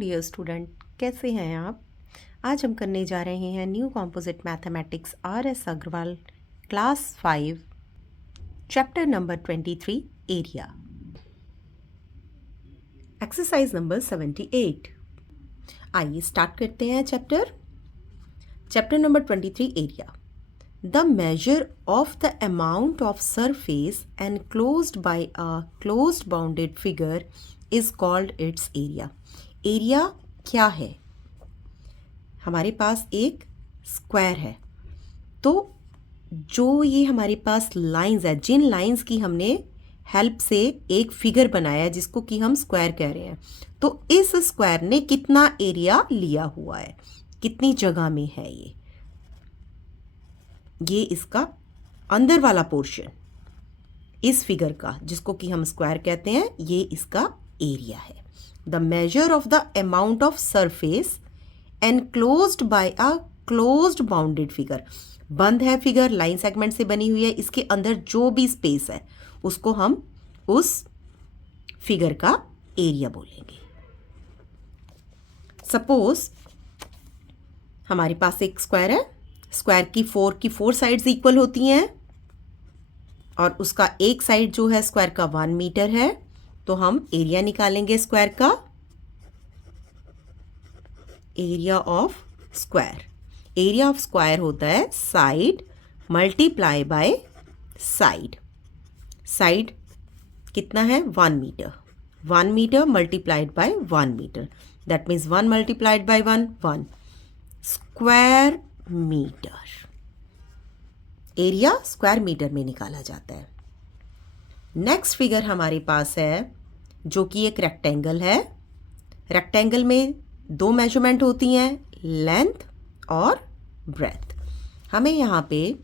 Dear student, कैसे हैं आप। आज हम करने जा रहे हैं new composite mathematics RS Agarwal class 5 chapter number 23 area exercise number 78। आइए स्टार्ट करते हैं chapter number 23 area. The measure of the amount of surface enclosed by a closed bounded figure is called its area. Area क्या है? हमारे पास एक square है, तो जो ये हमारे पास लाइंस है, जिन लाइंस की हमने हेल्प से एक फिगर बनाया है जिसको कि हम स्क्वायर कह रहे हैं, तो इस स्क्वायर ने कितना एरिया लिया हुआ है, कितनी जगह में है ये इसका अंदर वाला पोर्शन इस फिगर का, जिसको कि हम स्क्वायर कहते हैं, ये इसका एरिया है। The measure of the amount of surface enclosed by a closed bounded figure. बंद है फिगर, लाइन सेगमेंट से बनी हुई है, इसके अंदर जो भी स्पेस है उसको हम उस फिगर का एरिया बोलेंगे। सपोज हमारे पास एक स्क्वायर है, स्क्वायर की फोर साइड्स इक्वल होती हैं और उसका एक साइड जो है स्क्वायर का 1 मीटर है, तो हम एरिया निकालेंगे स्क्वायर का। एरिया ऑफ स्क्वायर होता है side multiply by side. Side कितना है? 1 metre. 1 metre multiplied by 1 metre, that means 1 multiplied by 1 square metre. Area square metre में निकाला जाता है। नेक्स्ट फिगर हमारे पास है जो कि एक रेक्टेंगल है। रेक्टेंगल में 2 मेजरमेंट होती हैं, लेंथ और ब्रेथ। हमें यहाँ पे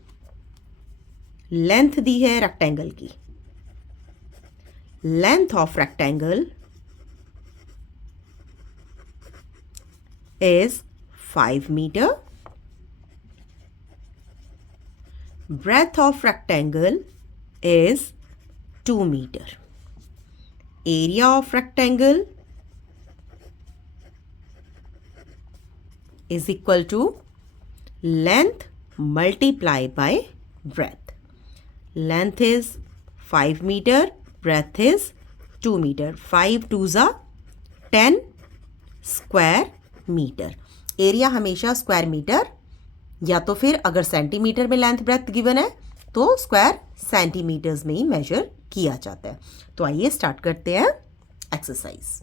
लेंथ दी है रेक्टेंगल की। Length of rectangle is 5 metre. Breadth of rectangle is 2 meter. Area of rectangle is equal to length multiplied by breadth. Length is 5 meter, breadth is 2 meter. 5 2s are 10 square meter. Area हमेशा square metre, या तो फिर अगर centimetre में length breadth given है तो square centimetres में ही major किया जाता है। तो आइए स्टार्ट करते हैं exercise.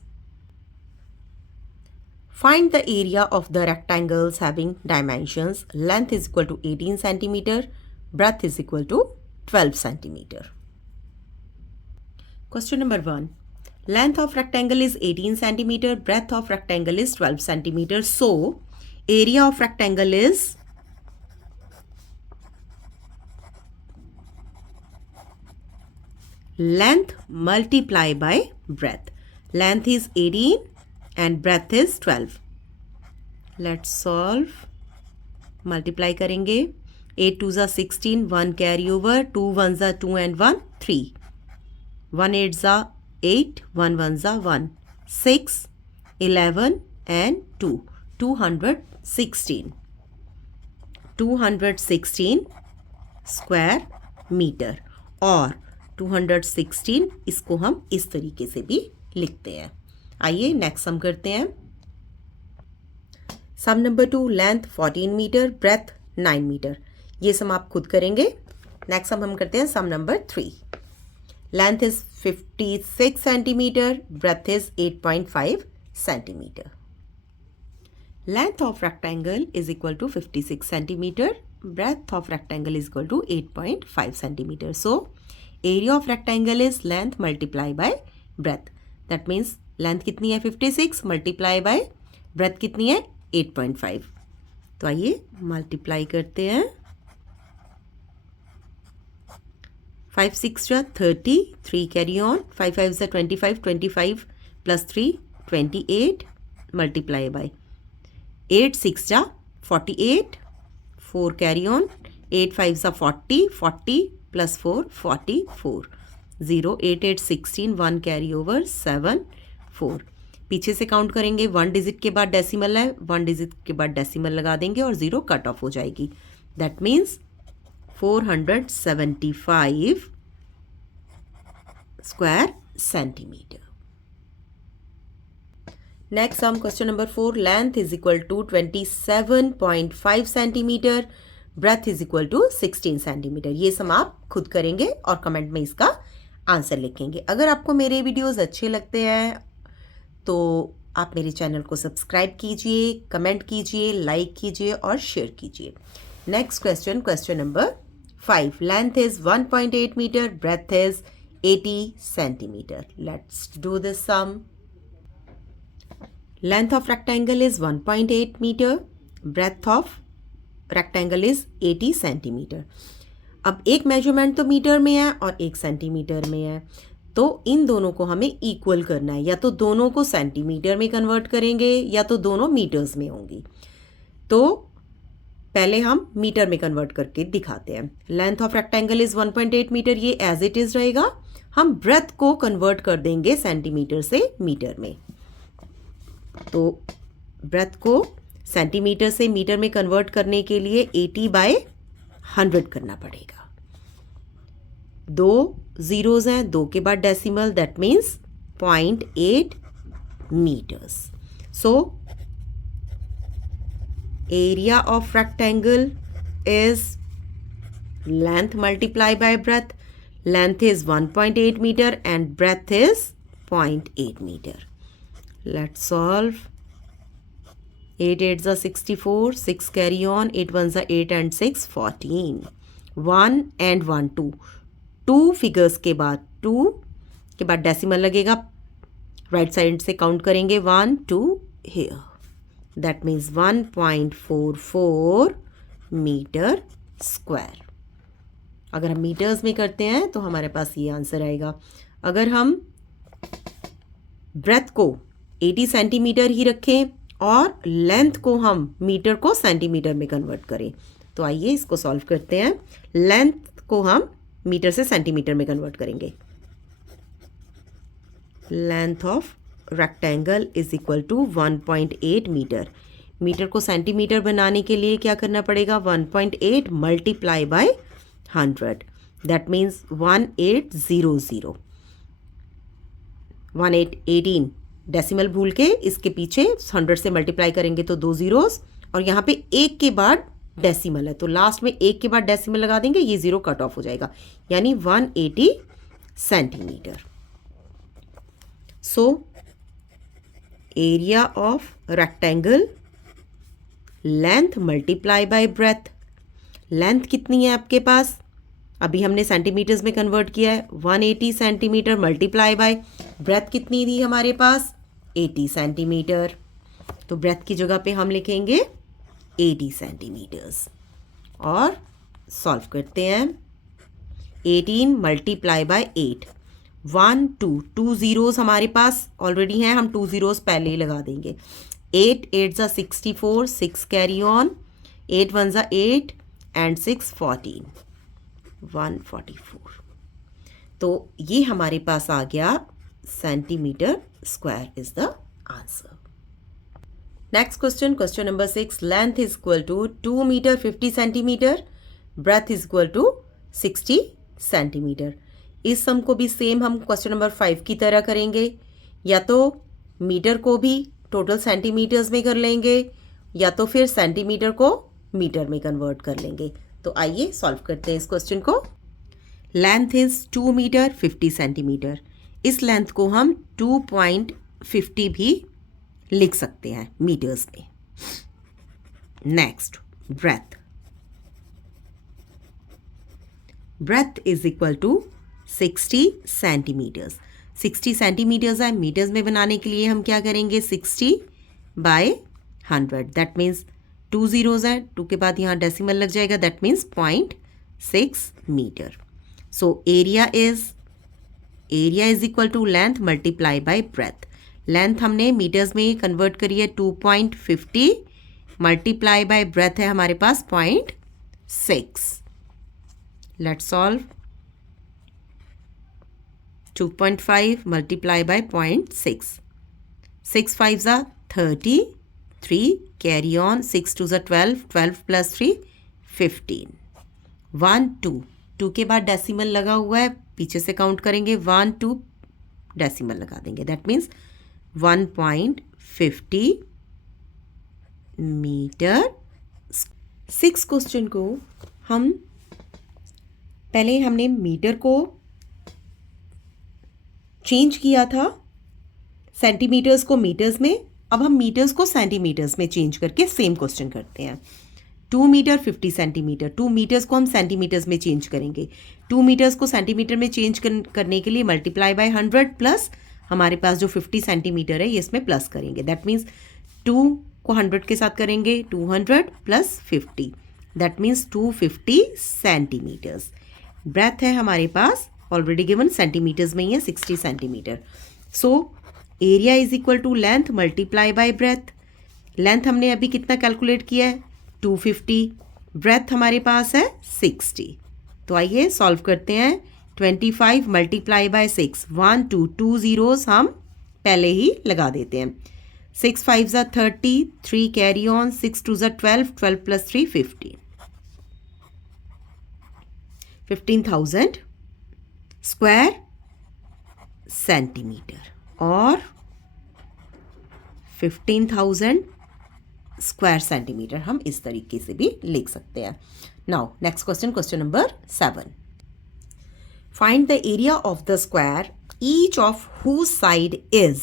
Find the area of the rectangles having dimensions. Length is equal to 18 centimetre, breadth is equal to 12 centimetre. Question number 1, length of rectangle is 18 centimetre, breadth of rectangle is 12 centimetre, so area of rectangle is length multiply by breadth. Length is 18 and breadth is 12. Let's solve. Multiply करेंगे। 8 2s are 16, 1 carry over, 2 1s are 2 and 1 3, 1 8s are 8, 1 1s are 1, 6 11 and 2, 216 square metre. और 216 इसको हम इस तरीके से भी लिखते हैं। आइए नेक्स्ट सम करते हैं। Sum number 2, length 14 metre, breadth 9 metre. ये सम आप खुद करेंगे। नेक्स्ट सम हम करते हैं sum number 3। Length is 56 centimetre, breadth is 8.5 centimetre. Length of rectangle is equal to 56 centimetre, breadth of rectangle is equal to 8.5 centimeter. So area of rectangle is length multiply by breadth. That means length कितनी है 56 multiply by breadth कितनी है 8.5. तो आइए multiply करते हैं। 5 6 जा 30, 3 carry on, 5 5 जा 25, 25 प्लस 3 28 मल्टीप्लाई बाय 8 6 जा 48, 4 carry on, 8 5s are 40, 40 plus 4 44, 0 8 8 16, 1 carry over 7 4। पीछे से काउंट करेंगे, 1 डिजिट के बाद डेसिमल है, 1 डिजिट के बाद डेसिमल लगा देंगे और 0 कट ऑफ हो जाएगी. That means 475 square centimetre. Next sum question number 4. Length is equal to 27.5 centimetre, breadth is equal to 16 centimetre. ये सम आप खुद करेंगे और कमेंट में इसका आंसर लिखेंगे. अगर आपको मेरे वीडियोस अच्छे लगते हैं तो आप मेरे चैनल को सब्सक्राइब कीजिए, कमेंट कीजिए, लाइक कीजिए और शेयर कीजिए. Next question, question number 5. Length is 1.8 metre, breadth is 80 centimetre. Let's do this sum. Length of rectangle is 1.8 meter. Breadth of rectangle is 80 centimeter. अब एक मेजरमेंट तो मीटर में है और एक सेंटीमीटर में है, तो इन दोनों को हमें इक्वल करना है. या तो दोनों को सेंटीमीटर में कन्वर्ट करेंगे या तो दोनों मीटर्स में होंगी. तो पहले हम मीटर में कन्वर्ट करके दिखाते हैं. Length of rectangle is 1.8 metre, ये एज इट इज रहेगा. हम ब्रेथ को कन्वर्ट कर देंगे सेंटीमीटर से मीटर में. तो ब्रेथ को सेंटीमीटर से मीटर में कन्वर्ट करने के लिए 80/100 करना पड़ेगा. 2 जीरोज हैं, 2 के बाद decimal, that means 0.8 metres. So area of rectangle is length multiply by breadth. Length is 1.8 metre and breadth is 0.8 metre. Let's solve. 8 8s are 64, 6 carry on, 8 1s are 8 and 6 14. 1 and 1 2. 2 figures के बाद 2 के बाद decimal लगेगा. Right side से count करेंगे 1 2 here. That means 1.44 metre square. अगर हम metres में करते हैं तो हमारे पास ये आंसर आएगा. अगर हम ब्रेथ को 80 सेंटीमीटर ही रखें और लेंथ को हम मीटर को सेंटीमीटर में कन्वर्ट करें, तो आइए इसको सॉल्व करते हैं. लेंथ को हम मीटर से सेंटीमीटर में कन्वर्ट करेंगे. Length of rectangle is equal to 1.8 metre. Metre को सेंटीमीटर बनाने के लिए क्या करना पड़ेगा? 1.8 multiply by 100. That means 1800. 18 decimal भूल के इसके पीछे 100 से मल्टीप्लाई करेंगे तो 2 जीरोस, और यहाँ पे 1 के बाद डेसिमल है तो लास्ट में 1 के बाद डेसिमल लगा देंगे, ये 0 कट ऑफ हो जाएगा, यानी 180 centimetre. So area of rectangle, length multiply by breadth. Length कितनी है आपके पास? अभी हमने सेंटीमीटर्स में कन्वर्ट किया है. 180 सेंटीमीटर मल्टीप्लाई बाय ब्रेथ कितनी थी हमारे पास? 80 सेंटीमीटर. तो ब्रेथ की जगह पे हम लिखेंगे 80 सेंटीमीटर्स और सॉल्व करते हैं. 18 मल्टीप्लाई बाय 8. 1 2 2 जीरोस हमारे पास ऑलरेडी हैं, हम 2 जीरोस पहले ही लगा देंगे. 8 8s are 64, 6 carry on, 8 1s are 8 and 6 14. 144. तो ये हमारे पास आ गया centimetre square is the answer. Next question, question number 6. Length is equal to 2 metre 50 centimetre, breadth is equal to 60 centimetre. इस सम को भी सेम हम क्वेश्चन नंबर 5 की तरह करेंगे. या तो मीटर को भी टोटल सेंटीमीटर्स में कर लेंगे या तो फिर सेंटीमीटर को मीटर में कन्वर्ट कर लेंगे. तो आइए सॉल्व करते हैं इस क्वेश्चन को. Length is 2 metre 50 centimetre. इस लेंथ को हम 2.50 भी लिख सकते हैं मीटर्स में. Next, breadth. Breadth is equal to 60 centimetres. 60 centimetres है, मीटर्स में बनाने के लिए हम क्या करेंगे? 60/100. दैट मीन्स 2 जीरोज है, 2 के बाद यहाँ डेसिमल लग जाएगा, that means 0.6 metre. So area is equal to length multiply by breadth. Length हमने मीटर्स में कन्वर्ट करी है 2.50 मल्टीप्लाई बाय ब्रेथ है हमारे पास 0.6. Let's solve. 2.5 multiply by 0.6. 6 5 ज़ा 33, कैरी ऑन, 6 2 ज़ा 12, 12 प्लस 3 15, 1 2, 2 के बाद डेसिमल लगा हुआ है, पीछे से काउंट करेंगे, 1 2 डेसिमल लगा देंगे, दैट मीन्स 1.50 मीटर। 6 क्वेश्चन को हम पहले हमने मीटर को चेंज किया था सेंटीमीटर्स को मीटर्स में, अब हम मीटर्स को सेंटीमीटर्स में चेंज करके सेम क्वेश्चन करते हैं। 2 मीटर 50 सेंटीमीटर, 2 मीटर्स को हम सेंटीमीटर्स में चेंज करेंगे। 2 मीटर्स को सेंटीमीटर में चेंज करने के लिए मल्टीप्लाई बाय 100 प्लस हमारे पास जो 50 सेंटीमीटर है ये इसमें प्लस करेंगे, दैट मीन्स 2 को 100 के साथ करेंगे, 200 plus 50, that means 250 centimetres. Breadth है हमारे पास ऑलरेडी गिवन सेंटीमीटर्स में ही है 60 centimetre. So area is equal to length multiply by breadth. Length हमने अभी कितना कैलकुलेट किया है 250, ब्रेथ हमारे पास है 60। तो आइए सॉल्व करते हैं। 25 मल्टीप्लाई बाय 6, 1 2 2 ज़ीरोज़ हम पहले ही लगा देते हैं। 6 5 ज़ा 30, 3 कैरी ऑन, 6 2 ज़ा 12, 12 प्लस 3 15, 15,000 स्क्वायर सेंटीमीटर और 15,000 स्क्वायर सेंटीमीटर हम इस तरीके से भी लिख सकते हैं। Now next question, question number 7। Find the area of the square each of whose side is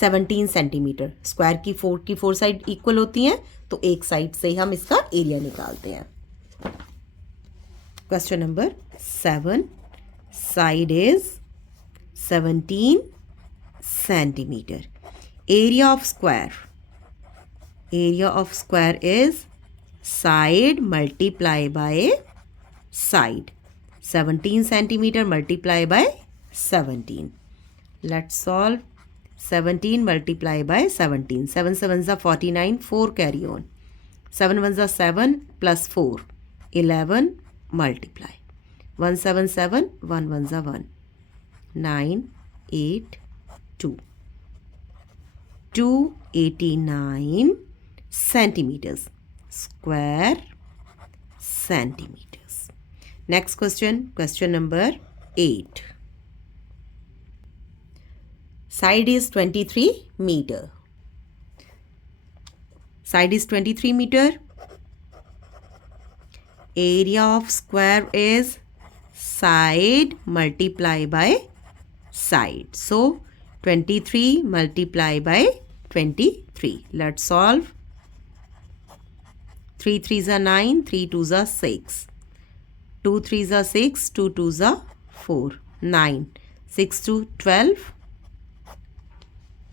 17 centimetre. Square की 4 साइड इक्वल होती हैं, तो एक साइड से हम इसका एरिया निकालते हैं। Question number 7, side is 17 centimetre. Area of square, area of square is side multiply by side, 17 centimetre multiply by 17। Let's solve. 17 multiply by 17, 7 7 ज़ा 49, 4 कैरी ऑन, 7 1 ज़ा 7 प्लस 4 11 मल्टीप्लाई, 1 7 7, 1 1 ज़ा 1, 9 8 2, 289 centimeters, square centimeters. Next question, question number 8. Side is 23 meter. Side is 23 meter. Area of square is side multiply by side. So 23 multiply by 23. Let's solve. 3 3s are 9, 3 2s are 6, 2 3s are 6, 2 2s are 4, 9, 6 2 12,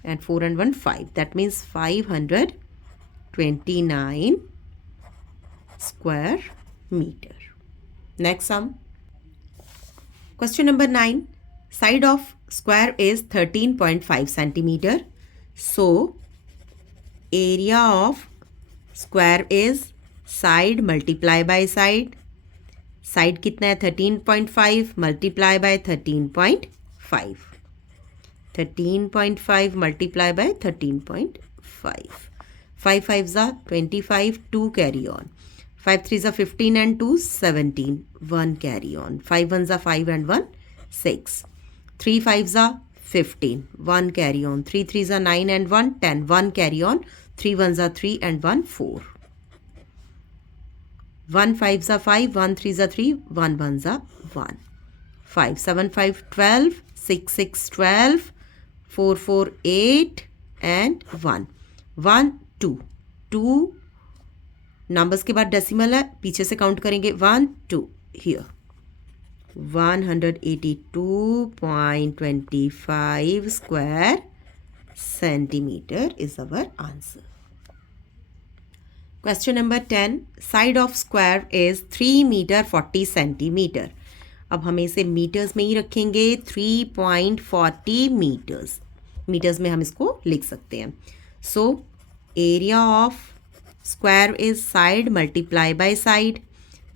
and 4 and 1 5. That means 529 square meter. Next sum. Question number 9. Side of square is 13.5 centimeter. So area of square is side multiply by side. Side कितना है 13.5 multiply by 13.5. 13.5 multiply by 13.5. 5 5s are 25, 2 carry on. 5 3s are 15 and 2 17, 1 carry on. 5 1s are 5 and 1 6. 3 5s are 15, 1 carry on. 3 3s are 9 and 1 10, 1 carry on. 3 1s are 3 and 1 4. 1 5s are 5, 1 3s are 3, 1 1s are 1. 5 7 5 12, 6 6 12, 4 4 8 and 1. 1 2 2 numbers के बाद decimal है, पीछे से count करेंगे 1 2 here 182.25 square centimeter is our answer. Question number 10. Side of square is 3 meter 40 centimeter. अब हम इसे metres में ही रखेंगे, 3.40 मीटर्स। मीटर्स में हम इसको लिख सकते हैं। सो area of square is side multiply by side.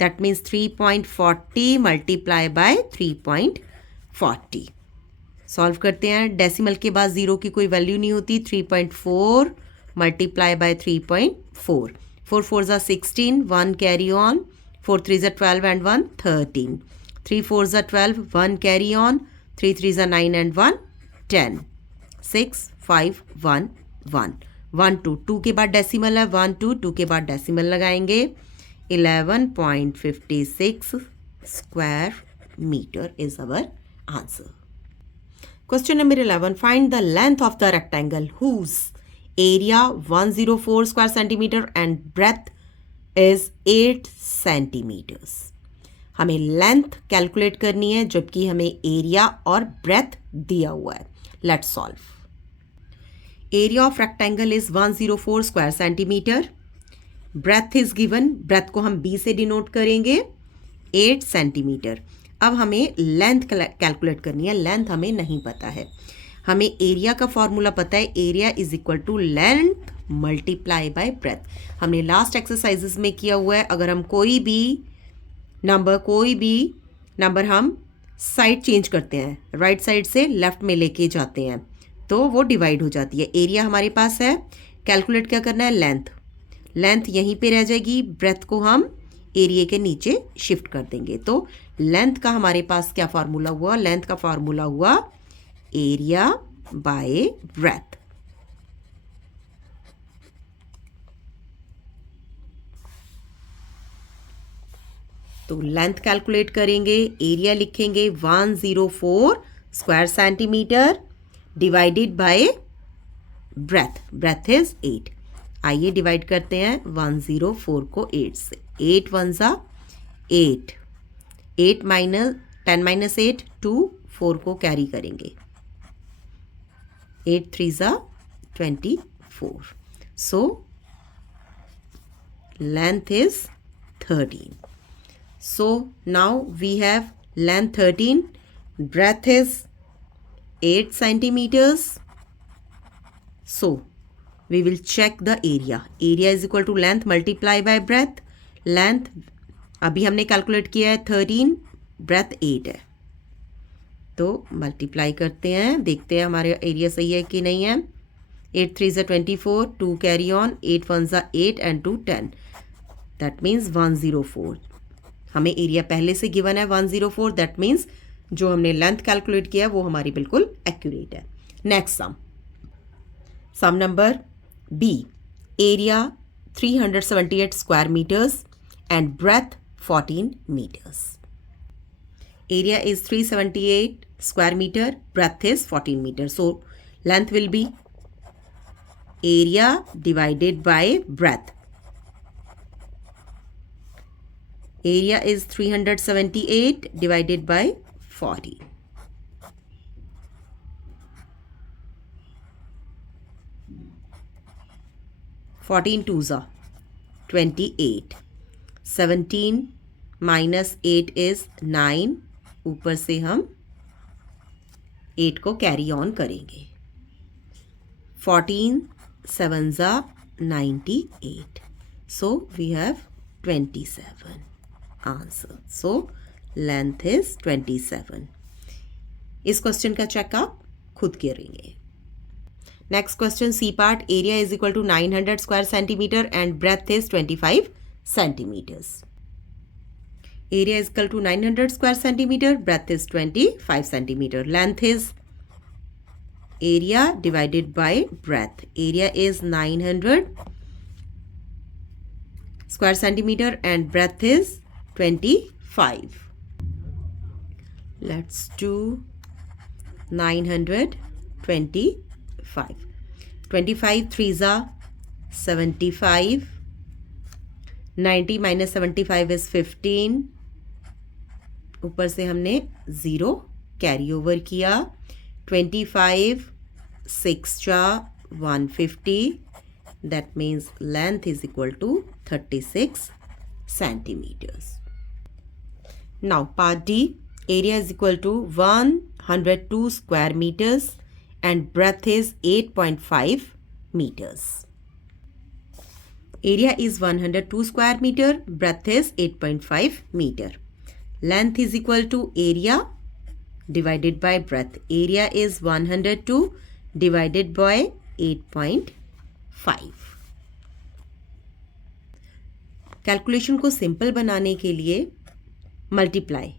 That means 3.40 multiply by 3.40. Solve करते हैं। डेसिमल के बाद 0 की कोई वैल्यू नहीं होती। 3.4 मल्टीप्लाई बाय 3.4, 4 4 ज़ा 16, 1 कैरी ऑन, 4 3 ज़ा 12 एंड 1 13, 3 4 ज़ा 12, 1 कैरी ऑन, 3 3 ज़ा 9 एंड 1 10, 6 5 1 1 1 2 2 के बाद डेसिमल है, 1 2 2 के बाद डेसिमल लगाएंगे। 11.56 square meter is our answer. Question number 11. Find the length of the rectangle whose area 104 square centimeter and breadth is 8 centimeters. हमें लेंथ कैलकुलेट करनी है जबकि हमें एरिया और ब्रेथ दिया हुआ है. Let's solve. Area of rectangle is 104 square centimetre. Breadth is given. Breadth को हम b से डिनोट करेंगे 8 सेंटीमीटर. अब हमें लेंथ कैलकुलेट करनी है. लेंथ हमें नहीं पता है. हमें एरिया का फॉर्मूला पता है. Area is equal to length multiply by breadth. हमने लास्ट एक्सरसाइजेस में किया हुआ है. अगर हम कोई भी नंबर हम साइड चेंज करते हैं, राइट साइड से लेफ्ट में लेके जाते हैं, तो वो डिवाइड हो जाती है. एरिया हमारे पास है. कैलकुलेट क्या करना है? लेंथ यहीं पे रह जाएगी. ब्रेथ को हम एरिया के नीचे शिफ्ट कर देंगे. तो लेंथ का हमारे पास क्या फार्मूला हुआ? लेंथ का फार्मूला हुआ एरिया बाय ब्रेथ. तो लेंथ कैलकुलेट करेंगे. एरिया लिखेंगे 104 square centimetre divided by breadth. Breadth is 8. आइए डिवाइड करते हैं 104 को 8 से. 8 1 ज़ा 8, 8 माइनस 10 माइनस 8 2, 4 को कैरी करेंगे. 8 3 ज़ा 24. So length is 13. So now we have length 13, breadth is 8 centimeters. So we will check the area. Area is equal to length multiply by breadth. Length अभी हमने कैलकुलेट किया है 13, breadth 8 है. तो multiply करते हैं, देखते हैं हमारे एरिया सही है कि नहीं है. 8 3 ज़ा 24, 2 कैरी ऑन, 8 1 ज़ा 8 एंड 2 10. That means 104. हमें एरिया पहले से गिवन है 104. दैट मीन्स जो हमने लेंथ कैलकुलेट किया है वो हमारी बिल्कुल एक्यूरेट है. Next sum number B. Area 378 square metres and breadth 14 meters. Area is 378 square meter, breadth is 14 meters. So length will be area divided by breadth. Area is 378 divided by 40. 14 twos are 28. 17 minus 8 is 9. ऊपर से हम 8 को carry on करेंगे. 14 7 ज़ा 98. So we have 27. Answer. So length is 27. इस question का check आप खुद करेंगे. Next question C part. Area is equal to 900 square centimetre and breadth is 25 centimeters. Area is equal to 900 square centimeter, breadth is 25 centimeter. Length is area divided by breadth. Area is 900 square centimeter and breadth is 25. Let's do 925. 25 3s are 75. 90 minus 75 is 15. ऊपर से हमने 0 carry over किया. 25 6 जा 150. That means length is equal to 36 centimeters. Now part D. Area is equal to 102 square meters and breadth is 8.5 meters. Area is 102 square meter, breadth is 8.5 meter. Length is equal to area divided by breadth. Area is 102 divided by 8.5. Calculation को simple बनाने के लिए multiply,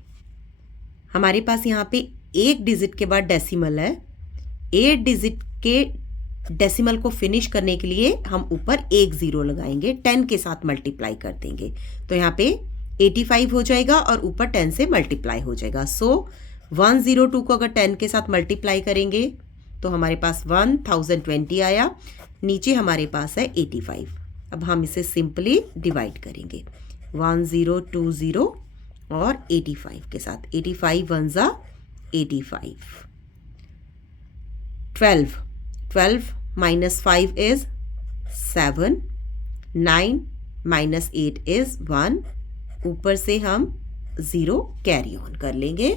हमारे पास यहाँ पे एक digit के बाद डेसिमल है, 8 डिजिट के डेसिमल को फिनिश करने के लिए हम ऊपर एक ज़ीरो लगाएंगे, 10 के साथ मल्टीप्लाई कर देंगे तो यहाँ पे 85 हो जाएगा और ऊपर 10 से मल्टीप्लाई हो जाएगा. सो 102 को अगर 10 के साथ मल्टीप्लाई करेंगे तो हमारे पास 1020 आया, नीचे हमारे पास है 85. अब हम इसे सिंपली डिवाइड करेंगे 1020 और 85 के साथ. 85 1 ज़ा 85. 12 minus 5 is 7. 9 minus 8 is 1. ऊपर से हम 0 कैरी ऑन कर लेंगे.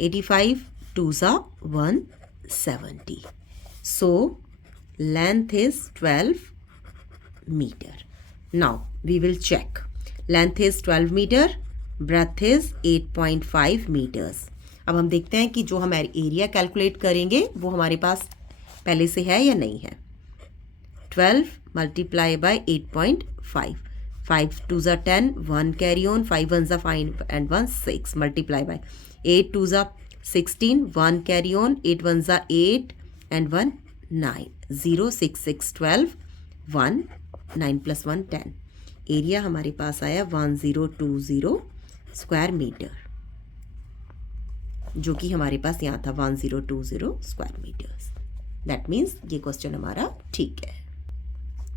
85 2 ज़ा 170. So length is 12 meter. Now we will check. Length is 12 meter, breadth is 8.5 meters. अब हम देखते हैं कि जो हम एरिया कैलकुलेट करेंगे वो हमारे पास पहले से है या नहीं है. 12 मल्टीप्लाई बाय 8.5. 5 2 ज़ा 10, 1 कैरी ऑन, 5 1 ज़ा 5 and 1 6 मल्टीप्लाई बाय 8 2 ज़ा 16, 1 कैरी ऑन, 8 1 ज़ा 8 and 1 9. 0 6 6 12, 1 9 plus 1 10. एरिया हमारे पास आया 1020 स्क्वायर मीटर, जो कि हमारे पास यहाँ था 1020 स्क्वायर मीटर्स. दैट मीन्स ये क्वेश्चन हमारा ठीक है.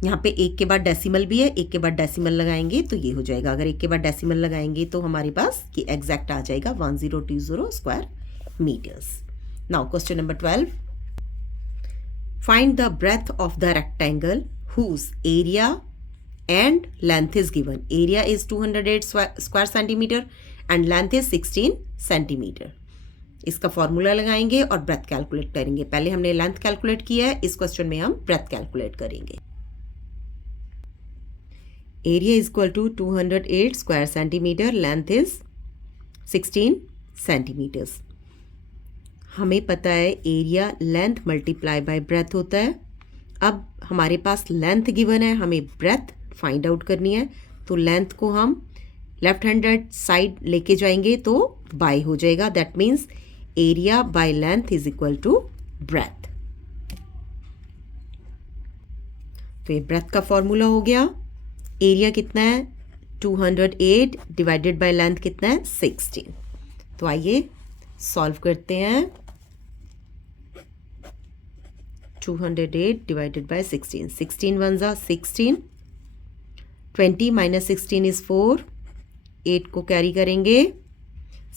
यहाँ पे एक के बाद डेसिमल भी है, एक के बाद डेसिमल लगाएंगे तो ये हो जाएगा. अगर एक के बाद डेसिमल लगाएंगे तो हमारे पास ये एग्जैक्ट आ जाएगा 1020 square metres. Now question number 12. Find the breadth of the rectangle whose area and length is given. Area is 208 square centimeter and length is 16 centimeter. इसका फॉर्मूला लगाएंगे और ब्रेथ कैलकुलेट करेंगे. पहले हमने लेंथ कैलकुलेट किया है, इस क्वेश्चन में हम ब्रेथ कैलकुलेट करेंगे. Area is equal to 208 square centimetre, length is 16 centimetres. हमें पता है area length multiply by breadth होता है. अब हमारे पास लेंथ गिवन है, हमें ब्रेथ फाइंड आउट करनी है, तो लेंथ को हम लेफ्ट हैंडेड साइड लेके जाएंगे तो बाय हो जाएगा. That means area by length is equal to breadth. तो ये ब्रेथ का फॉर्मूला हो गया. एरिया कितना है 208 डिवाइडेड बाय लेंथ कितना है 16. तो आइए सॉल्व करते हैं. 208 divided by 16. 16 1 ज़ा 16. 20 minus 16 is 4. 8 को कैरी करेंगे.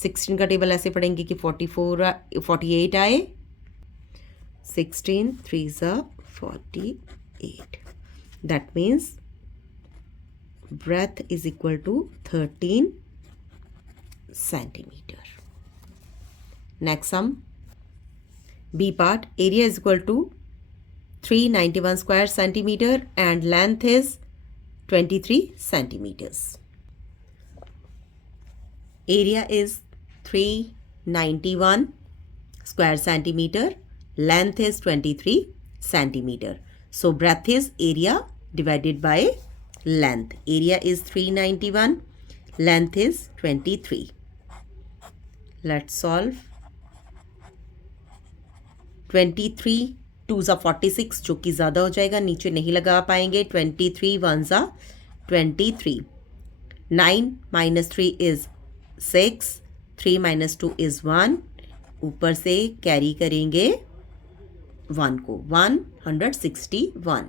16 का टेबल ऐसे पढ़ेंगे कि 48 आए. 16 3 ज़ा 48. That means breadth is equal to 13 centimeter. Next sum. B part. Area is equal to 391 square centimeter and length is 23 centimeters. Area is 391 square centimeter, length is 23 centimeter. So breadth is area divided by length. Area is 391, length is 23. Let's solve. 23 2 ज़ा 46, जो कि ज़्यादा हो जाएगा, नीचे नहीं लगा पाएंगे. 23 1 ज़ा 23. 9 minus 3 is 6. 3 minus 2 is 1. ऊपर से कैरी करेंगे 1 को. 161.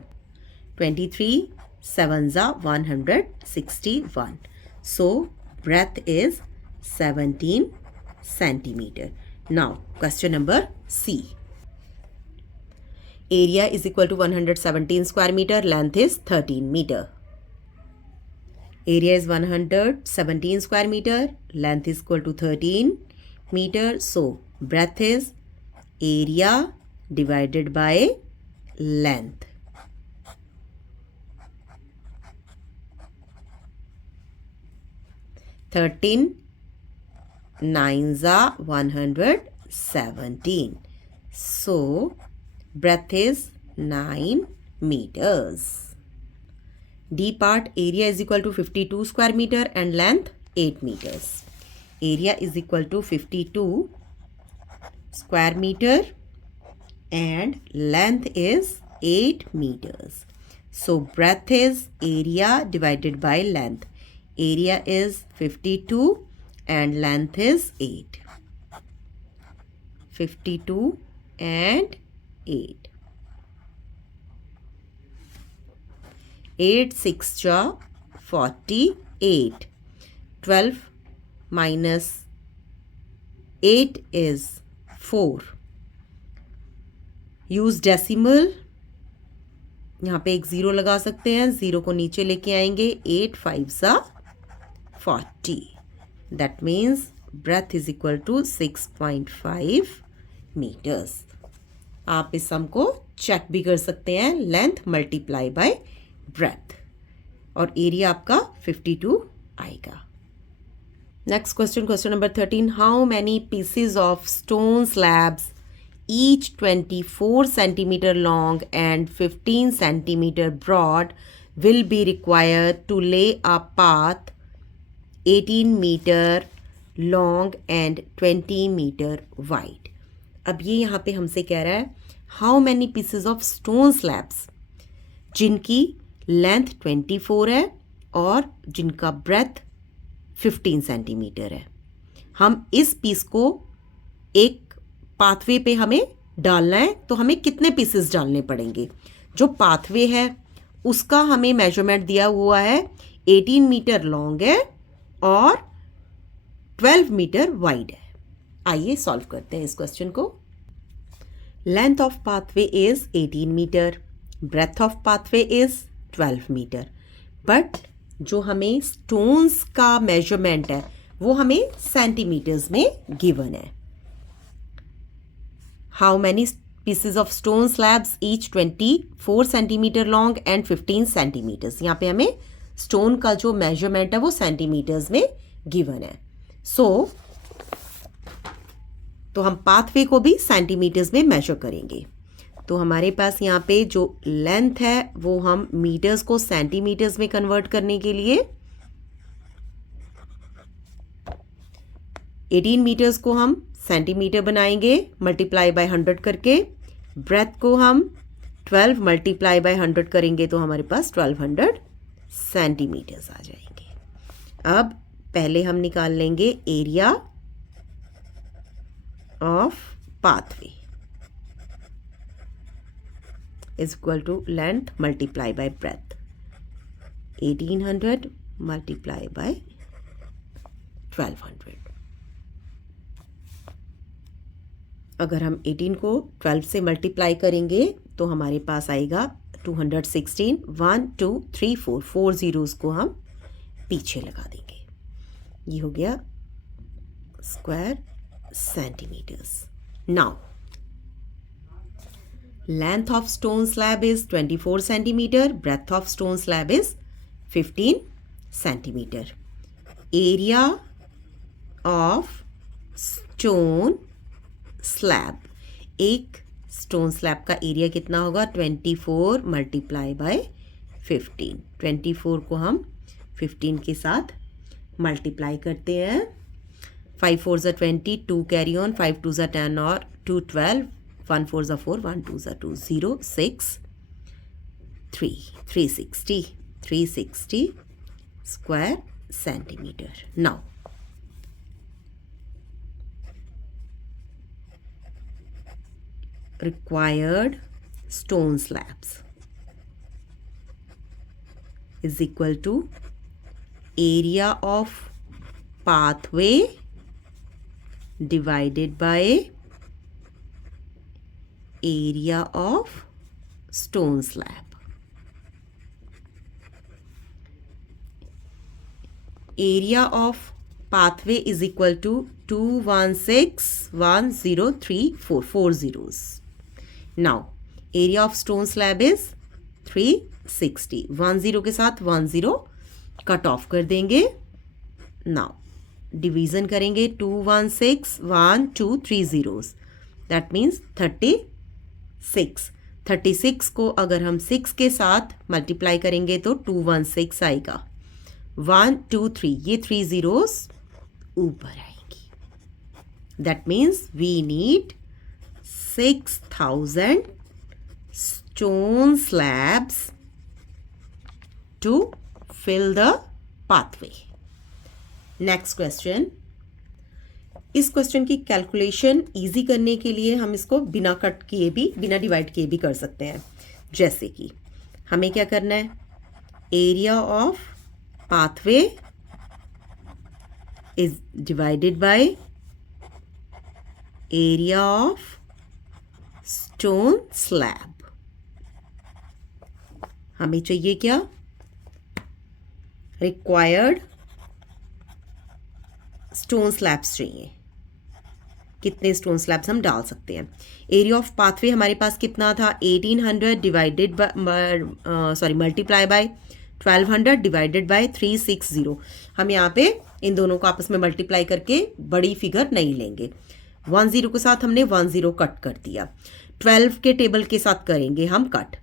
23 7 ज़ा 161. So breadth is 17 centimeter. Now question number C. Area is equal to 117 square meter, length is 13 meter. Area is 117 square meter, length is equal to 13 meter. So breadth is area divided by length. 9s are 117. So breadth is 9 meters. D part, area is equal to 52 square meter and length 8 meters. Area is equal to 52 square meter and length is 8 meters. So breadth is area divided by length. Area is 52 and length is 8. 52 and 8. 8 6 ja 48. 12 minus 8 is 4. Use decimal, यहाँ पे एक zero लगा सकते हैं, zero को नीचे लेके आएंगे. 8 5s are 40. That means breadth is equal to 6.5 metres. आप इस सम को चेक भी कर सकते हैं. लेंथ मल्टीप्लाई बाय ब्रेथ और एरिया आपका 52 आएगा. Next question, question number 13. How many pieces of stone slabs each 24 centimeter long and 15 centimeter broad will be required to lay a path 18 meter long and 20 meter wide. अब ये यहाँ पे हमसे कह रहा है how many pieces of stone slabs जिनकी length 24 है और जिनका ब्रेथ 15 सेंटीमीटर है. हम इस पीस को एक पाथवे पे हमें डालना है, तो हमें कितने पीसेस डालने पड़ेंगे. जो पाथवे है उसका हमें मेजरमेंट दिया हुआ है 18 मीटर लॉन्ग है और 12 मीटर वाइड है. आइए सॉल्व करते हैं इस क्वेश्चन को. Length of pathway is 18 metre, breadth of pathway is 12 metre. But जो हमें स्टोन्स का मेजरमेंट है वो हमें सेंटीमीटर्स में गिवन है. How many pieces of stone slabs each 24 centimeter long and 15 centimeters. यहाँ पे हमें स्टोन का जो मेजरमेंट है वो सेंटीमीटर्स में गिवन है. तो हम पाथवे को भी सेंटीमीटर्स में मेजर करेंगे. तो हमारे पास यहाँ पे जो लेंथ है वो हम मीटर्स को सेंटीमीटर्स में कन्वर्ट करने के लिए 18 मीटर्स को हम सेंटीमीटर बनाएंगे मल्टीप्लाई बाय 100 करके. ब्रेथ को हम 12 मल्टीप्लाई बाय 100 करेंगे तो हमारे पास 1200 सेंटीमीटर्स आ जाएंगे. अब पहले हम निकाल लेंगे area of pathway is equal to length multiply by breadth. 1800 multiply by 1200. अगर हम 18 को 12 से मल्टीप्लाई करेंगे तो हमारे पास आएगा 216. 1 2 3 4 4 ज़ीरोज़ को हम पीछे लगा देंगे. ये हो गया square centimetres. Now length of stone slab is 24 centimetre, breadth of stone slab is 15 centimetre. Area of stone slab, एक स्टोन स्लैब का एरिया कितना होगा 24 मल्टीप्लाई बाय 15. 24 को हम 15 के साथ मल्टीप्लाई करते हैं. 5 4s are 20, 2 carry on, 5 2s are 10 और 2 12, 1 4s are 4, 1 2s are 2, 0 6 3 360 square centimetre. Now required stone slabs is equal to area of pathway divided by area of stone slab. Area of pathway is equal to 216,103,4 4 zeros. Now area of stone slab is 360. 1 0 के साथ 1 0 cut off कर देंगे. Now division करेंगे 2 1 6 1 2 3 zeros, that means 36। 36 को अगर हम 6 के साथ मल्टीप्लाई करेंगे तो 216 आएगा। 1 2 3 ये 3 ज़ीरोज़ ऊपर आएंगी, that means we need 6000 stone slabs to fill the pathway. Next question. इस क्वेश्चन की कैलकुलेशन इजी करने के लिए हम इसको बिना कट किए भी, बिना डिवाइड किए भी कर सकते हैं। जैसे कि हमें क्या करना है, area of pathway is divided by area of stone slab. हमें चाहिए क्या, रिक्वायर्ड स्टोन स्लैब्स चाहिए, कितने स्टोन स्लैब्स हम डाल सकते हैं। एरिया ऑफ पाथवे हमारे पास कितना था, 1800 divided by multiply by 1200 divided by 360। हम यहाँ पे इन दोनों को आपस में मल्टीप्लाई करके बड़ी फिगर नहीं लेंगे। 1 0 के साथ हमने 1 0 कट कर दिया। 12 के टेबल के साथ करेंगे हम कट,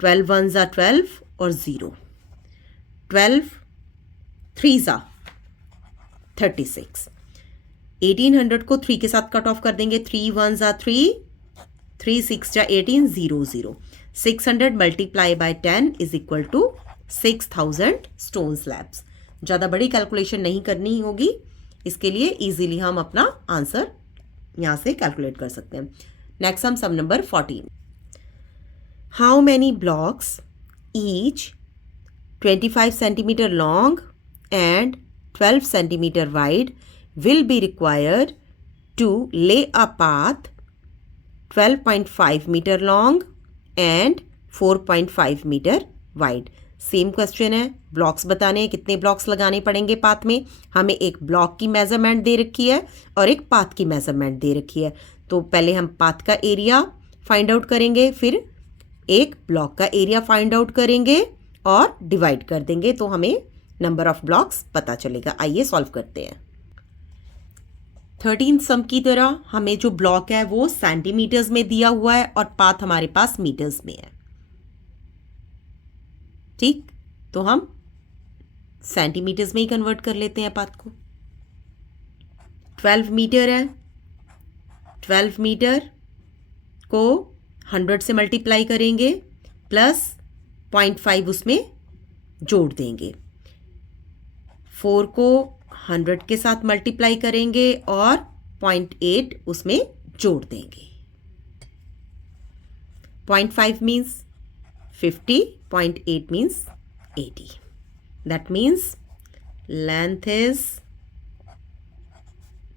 12 1 ज़ा 12 और 0, 12 3 ज़ा 36। 1800 को 3 के साथ कट ऑफ कर देंगे, 3 1 ज़ा 3, 3 6 ज़ा 18, 0 0। 600 multiply by 10 is equal to 6000 stone slabs. ज़्यादा बड़ी कैलकुलेशन नहीं करनी होगी, इसके लिए इजीली हम अपना आंसर यहाँ से कैलकुलेट कर सकते हैं। नेक्स्ट हम sum number 14। How many blocks each 25 centimetre long and 12 centimeter wide will be required to lay a path 12.5 meter long and 4.5 meter wide। Same question है, ब्लॉक्स बताने हैं, कितने ब्लॉक्स लगाने पड़ेंगे पाथ में। हमें एक ब्लॉक की मेजरमेंट दे रखी है और एक पाथ की मेजरमेंट दे रखी है। तो पहले हम पाथ का एरिया फाइंड आउट करेंगे, फिर एक ब्लॉक का एरिया फाइंड आउट करेंगे और डिवाइड कर देंगे, तो हमें नंबर ऑफ ब्लॉक्स पता चलेगा। आइए सॉल्व करते हैं। 13 सम की तरह हमें जो ब्लॉक है वो सेंटीमीटर्स में दिया हुआ है और पाथ हमारे पास मीटर्स में है। ठीक, तो हम सेंटीमीटर्स में ही कन्वर्ट कर लेते हैं पाथ को। 12 मीटर है, 12 मीटर को 100 से मल्टीप्लाई करेंगे प्लस 0.5 उसमें जोड़ देंगे। 4 को 100 के साथ मल्टीप्लाई करेंगे और 0.8 उसमें जोड़ देंगे। 0.5 means 50, 0.8 means 80। That means length is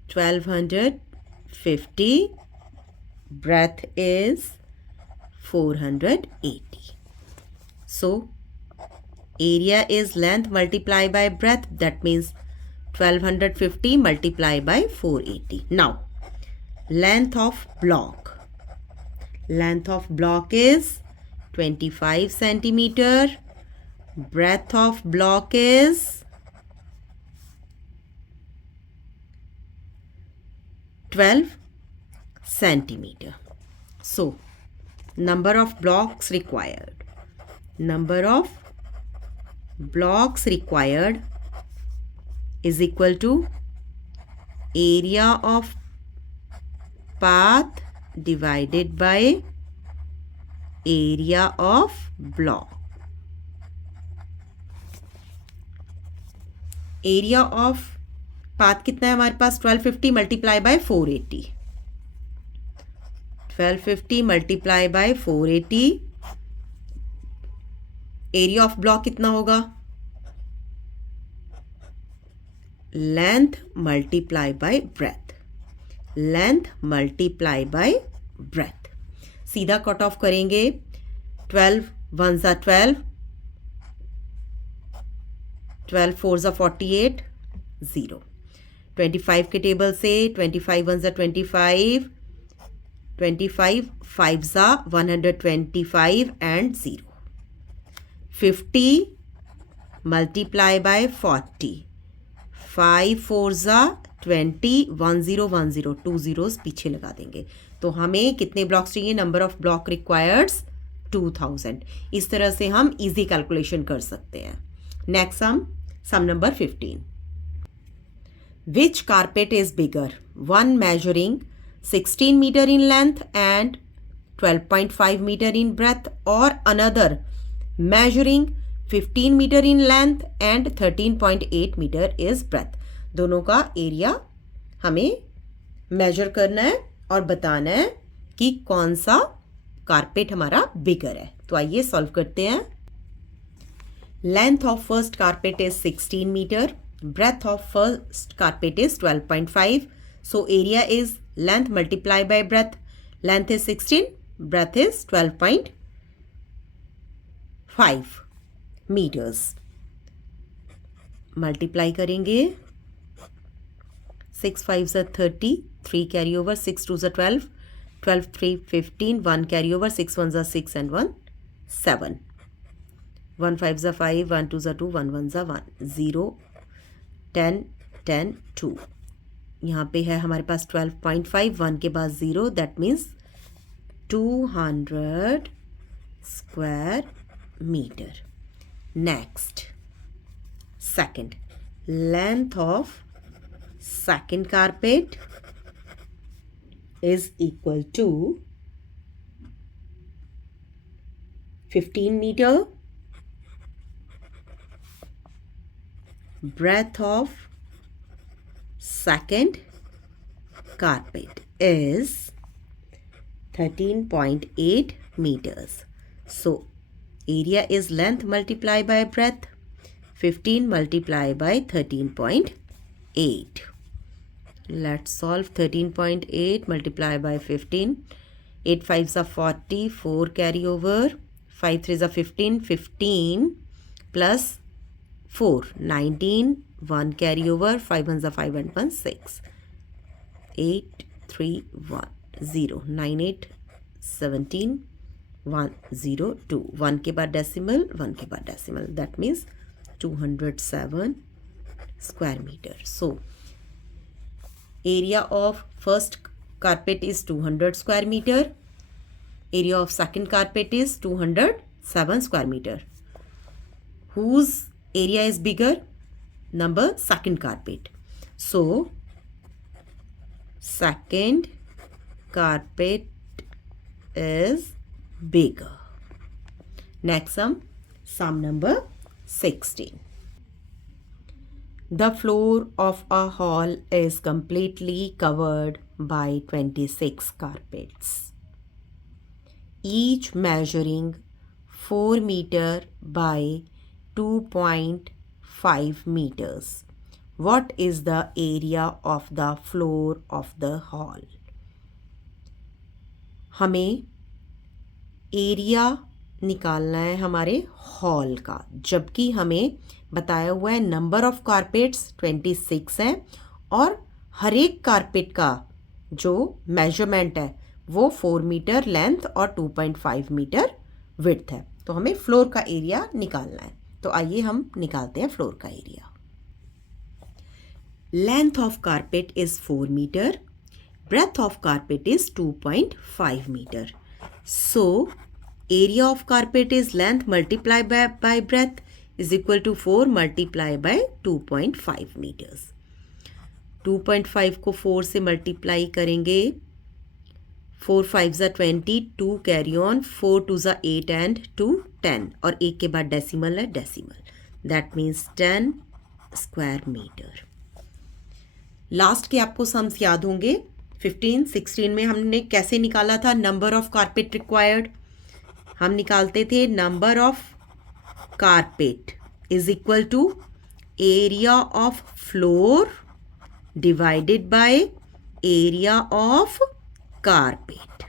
1250, breadth is 480. So area is length multiplied by breadth, that means 1250 multiplied by 480. Now length of block is 25 centimeter, breadth of block is 12 centimeter. So number of blocks required is equal to area of path divided by area of block. Area of path कितना है हमारे पास, 1250 multiply by 480। 1250 multiply by 480। Area of block कितना होगा, length multiply by breadth, length multiply by breath. सीधा cut off करेंगे, 12 1 ज़ा 12, 12 4 ज़ा 48, 0। 25 के टेबल से 25 1 ज़ा 25, 25 5 ज़ा 125 एंड 0। 50 मल्टीप्लाई बाय 40, 5 4 ज़ा 20, 1 0 1 0, 2 zeros पीछे लगा देंगे। तो हमें कितने ब्लॉक्स चाहिए? Number of block required 2000। इस तरह से हम इजी कैलकुलेशन कर सकते हैं। Next sum number 15। Which carpet is bigger? One measuring 16 meter in length and 12.5 meter in breadth, or another measuring 15 meter in length and 13.8 meter is breadth. दोनों का area हमें मेजर करना है और बताना है कि कौन सा कारपेट हमारा बिगर है। तो आइए सॉल्व करते हैं। Length of first carpet is 16 metre, breadth of first carpet is 12.5, so area is length multiplied by breadth. Length is 16, breadth is 12.5 meters. Multiply करेंगे, 6 5 are 30, 3 carry over, 6 2 are 12, 12 3 15, 1 carry over, 6 1 are 6 and 1 7, 1 5 are 5, 1 2 are 2, 1 1 are 1, 0 10 10 2। यहाँ पे है हमारे पास 12.5, 1 के बाद 0, that means 200 square metre. Next second, length of second carpet is equal to 15 metre, breadth of second carpet is 13.8 meters. So area is length multiplied by breadth, 15 multiplied by 13.8. Let's solve 13.8 multiplied by 15. 8 5s are 40, 4 carry over, 5 3s are 15, 15 plus 4 19, 1 carry over, 5 1s are 5 and 1 6, 8 3 1 0, 9 8 17, 1 0 2, 1 के बाद decimal, 1 के बाद decimal, that means 207 square metre. So area of first carpet is 200 square metre, area of second carpet is 207 square metre. Whose area is bigger? Number second carpet. So second carpet is bigger. Next sum number 16. The floor of a hall is completely covered by 26 carpets, each measuring 4 meter by 2.5 meters. What is the area of the floor of the hall? हमें area निकालना है हमारे hall का, जबकि हमें बताया हुआ है नंबर ऑफ कारपेट्स 26 हैं और हर एक कारपेट का जो मेजरमेंट है वो 4 मीटर लेंथ और 2.5 मीटर विड्थ है। तो हमें फ्लोर का एरिया निकालना है। तो आइए हम निकालते हैं फ्लोर का area. Length of carpet is 4 metre, breadth of carpet is 2.5 meter. So area of carpet is length multiplied by breadth is equal to 4 multiplied by 2.5 meters. 2.5 को 4 से मल्टीप्लाई करेंगे, 4 5s are 20, 2 carry on, 4 2s are 8 and 2 10, और एक के बाद decimal है, decimal, that means 10 square metre. Last के आपको सम्स याद होंगे। 15 16 में हमने कैसे निकाला था नंबर ऑफ कारपेट रिक्वायर्ड? हम निकालते थे number of carpet is equal to area of floor divided by area of carpet.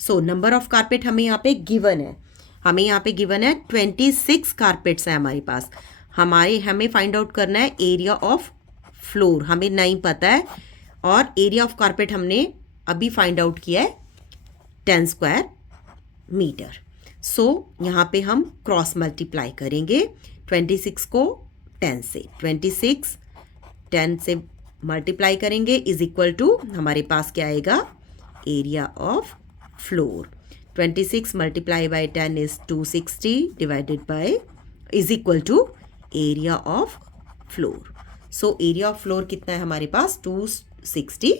So number of carpet हमें यहाँ पे गिवन है, हमें यहाँ पे गिवन है 26 कारपेट्स हैं हमारे पास। हमें फाइंड आउट करना है एरिया ऑफ फ्लोर, हमें नहीं पता है, और एरिया ऑफ कारपेट हमने अभी फाइंड आउट किया है 10 स्क्वायर मीटर। सो यहाँ पे हम क्रॉस मल्टीप्लाई करेंगे 26 को 10 से, 26 10 से मल्टीप्लाई करेंगे इज इक्वल टू हमारे पास क्या आएगा, area of floor. 26 multiply by 10 is 260 divided by is equal to area of floor. So area of floor कितना है हमारे पास, 260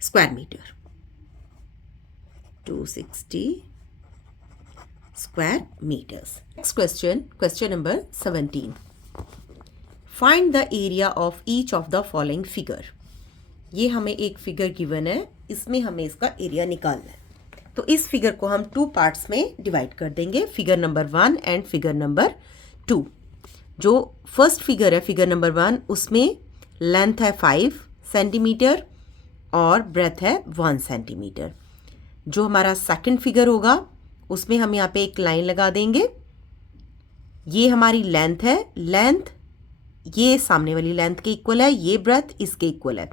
square metre. 260 square meters. Next question, question number 17. Find the area of each of the following figure. ये हमें एक figure given है, इसमें हमें इसका एरिया निकालना है. तो इस फिगर को हम 2 पार्ट्स में डिवाइड कर देंगे, figure number 1 and figure number 2. जो फर्स्ट फिगर है फिगर नंबर 1, उसमें लेंथ है 5 सेंटीमीटर और ब्रेथ है 1 सेंटीमीटर. जो हमारा सेकंड फिगर होगा उसमें हम यहाँ पे एक लाइन लगा देंगे. ये हमारी लेंथ है, लेंथ ये सामने वाली लेंथ के इक्वल है, ये ब्रेथ इसके इक्वल है.